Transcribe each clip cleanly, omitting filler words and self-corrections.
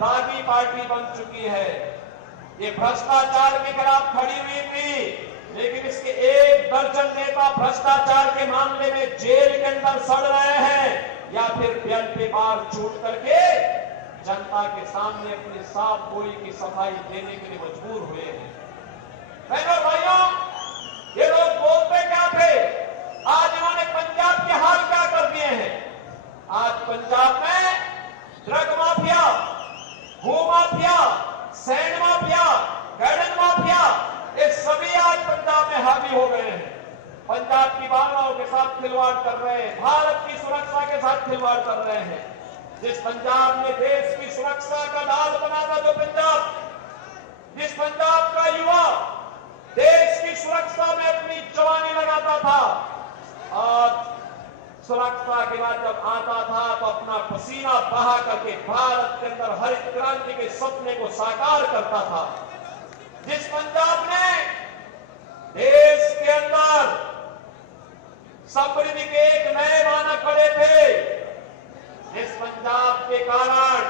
दागी पार्टी बन चुकी है। ये भ्रष्टाचार के खिलाफ खड़ी हुई थी, लेकिन इसके 1 दर्जन नेता भ्रष्टाचार के मामले में जेल के अंदर सड़ रहे हैं या फिर बेल पे बार छूट करके जनता के सामने अपनी साफ गोई की सफाई देने के लिए मजबूर हुए हैं। बहनों भाइयों, ये लोग बोलते क्या थे, आज इन्होंने पंजाब के हाल क्या कर दिए हैं। आज पंजाब में ड्रग माफिया, भू mafia, sand mafia, garden mafia, ये सभी आज पंजाब में हावी हो गए हैं। पंजाब की भावनाओं के साथ खिलवाड़ कर रहे हैं, भारत की सुरक्षा के साथ खिलवाड़ कर रहे हैं। जिस पंजाब में देश की सुरक्षा का ढाल बना था, जो पंजाब, जिस पंजाब का युवा देश की सुरक्षा में अपनी जवानी लगाता था, आज सुरक्षा के बाद जब आता था तो अपना पसीना बहा करके भारत के अंदर हरित क्रांति के सपने को साकार करता था। जिस पंजाब ने देश के अंदर समृद्धि के एक नए मानक खड़े थे, जिस पंजाब के कारण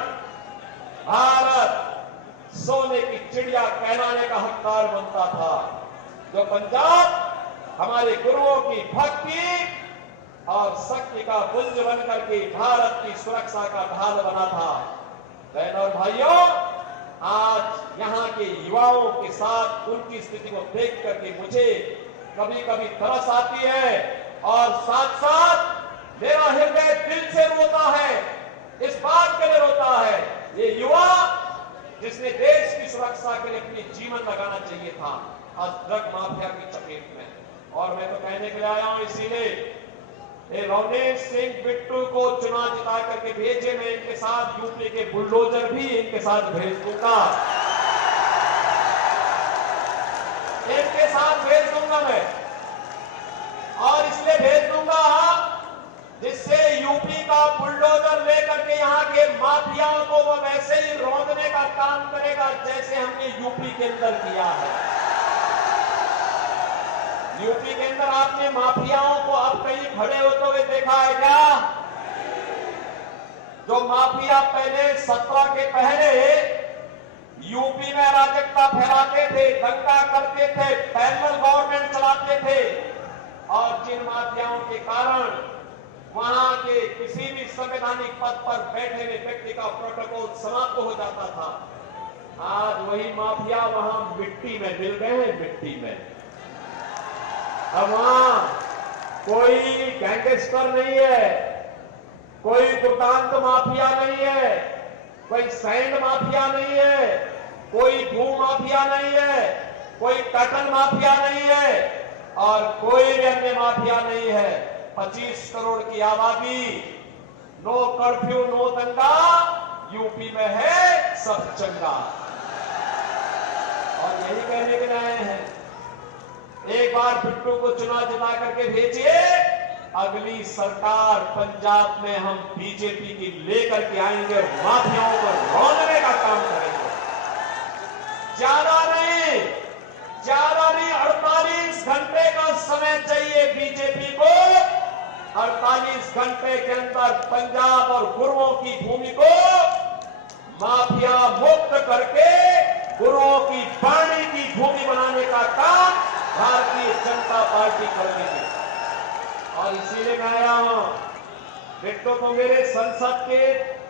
भारत सोने की चिड़िया कहलाने का हकदार बनता था, जो पंजाब हमारे गुरुओं की भक्ति और शक्ति का पुंज बनकर के भारत की सुरक्षा का ढाल बना था। बहनों और भाइयों, आज यहाँ के युवाओं के साथ उनकी स्थिति को देख करके मुझे कभी कभी तरस आती है और साथ साथ मेरा हृदय दिल से रोता है। इस बात के लिए रोता है, ये युवा जिसने देश की सुरक्षा के लिए अपनी जीवन लगाना चाहिए था, आज ड्रग माफिया की चपेट में। और मैं तो कहने के लिए आया हूं, इसीलिए रवनीश सिंह बिट्टू को चुनाव जिता करके भेजे, मैं इनके साथ यूपी के बुलडोजर भी इनके साथ भेज दूंगा, इनके साथ भेज दूंगा मैं। और इसलिए भेज दूंगा जिससे यूपी का बुलडोजर लेकर के यहाँ के माफियाओं को वो वैसे ही रौंदने का काम करेगा जैसे हमने यूपी के अंदर किया है। यूपी के अंदर आपने माफियाओं को अब कहीं खड़े होते हुए देखा है क्या? जो माफिया पहले 17 के पहले यूपी में अराजकता फैलाते थे, दंगा करते थे, पैरेलल गवर्नमेंट चलाते थे, और जिन माफियाओं के कारण वहां के किसी भी संवैधानिक पद पर बैठे हुए व्यक्ति का प्रोटोकॉल समाप्त हो जाता था, आज वही माफिया वहां मिट्टी में मिल गए हैं, मिट्टी में। अब वहां कोई गैंगस्टर नहीं है, कोई दुर्दांत माफिया नहीं है, कोई सैंड माफिया नहीं है, कोई भू माफिया नहीं है, कोई कटन माफिया नहीं है, और कोई भी अन्य माफिया नहीं है। 25 करोड़ की आबादी, नो कर्फ्यू नो दंगा, यूपी में है सब चंगा। और यही कहने के लिए आए हैं, एक बार बिट्टू को चुनाव जिता करके भेजिए, अगली सरकार पंजाब में हम बीजेपी की लेकर के आएंगे, माफियाओं को रौंदने का काम करेंगे। ज्यादा नहीं 48 घंटे का समय चाहिए बीजेपी को। 48 घंटे के अंदर पंजाब और गुरुओं की भूमि को माफिया मुक्त करके गुरुओं की वाणी की भूमि बनाने का काम भारतीय जनता पार्टी कर रही है। और इसीलिए मैं आया हूं, बिट्टू तो मेरे संसद के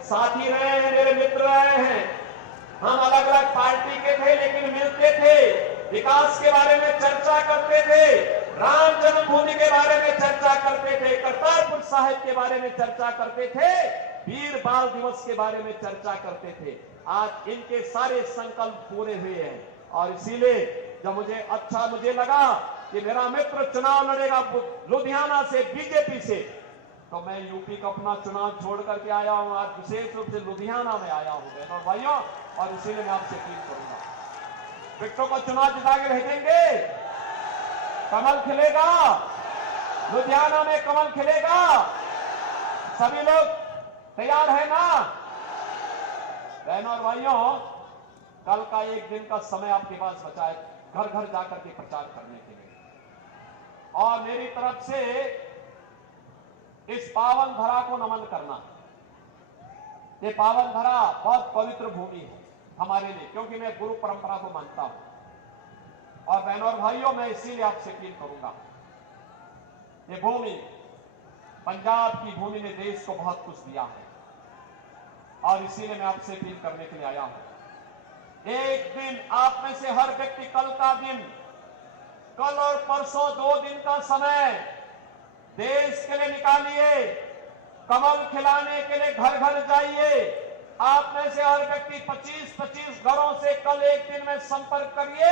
साथी रहे हैं, मेरे मित्र रहे हैं, हम अलग अलग पार्टी के थे लेकिन मिलते थे, विकास के बारे में चर्चा करते थे, राम जन्मभूमि के बारे में चर्चा करते थे, करतारपुर साहिब के बारे में चर्चा करते थे, वीर बाल दिवस के बारे में चर्चा करते थे। आज इनके सारे संकल्प पूरे हुए हैं। और इसीलिए जब मुझे लगा कि मेरा मित्र चुनाव लड़ेगा लुधियाना से बीजेपी से, तो मैं यूपी का अपना चुनाव छोड़ करके आया हूं, आज विशेष रूप से लुधियाना में आया हूं बहनों भाइयों। और इसीलिए मैं आपसे अपील करूंगा, बिट्टू को चुनाव जिता के भेजेंगे, कमल खिलेगा, लुधियाना में कमल खिलेगा। सभी लोग तैयार है ना? बहनों और भाइयों, कल का एक दिन का समय आपके पास बचा है घर घर जाकर के प्रचार करने के लिए। और मेरी तरफ से इस पावन धरा को नमन करना। ये पावन धरा बहुत पवित्र भूमि है हमारे लिए, क्योंकि मैं गुरु परंपरा को मानता हूं। और बहनों और भाइयों, मैं इसीलिए आपसे अपील करूंगा, ये भूमि, पंजाब की भूमि ने देश को बहुत कुछ दिया है, और इसीलिए मैं आपसे अपील करने के लिए आया हूं। एक दिन आप में से हर व्यक्ति कल का दिन, कल और परसों 2 दिन का समय देश के लिए निकालिए। कमल खिलाने के लिए घर घर जाइए। आप में से हर व्यक्ति 25-25 घरों से कल एक दिन में संपर्क करिए,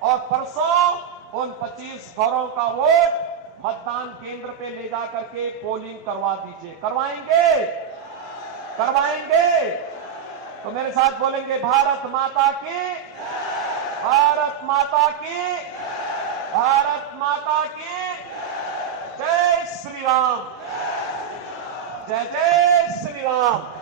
और परसों उन 25 घरों का वोट मतदान केंद्र पे ले जा करके पोलिंग करवा दीजिए। करवाएंगे? करवाएंगे? तो मेरे साथ बोलेंगे, भारत माता की, भारत माता की, भारत माता की जय श्री राम, जय जय श्री राम।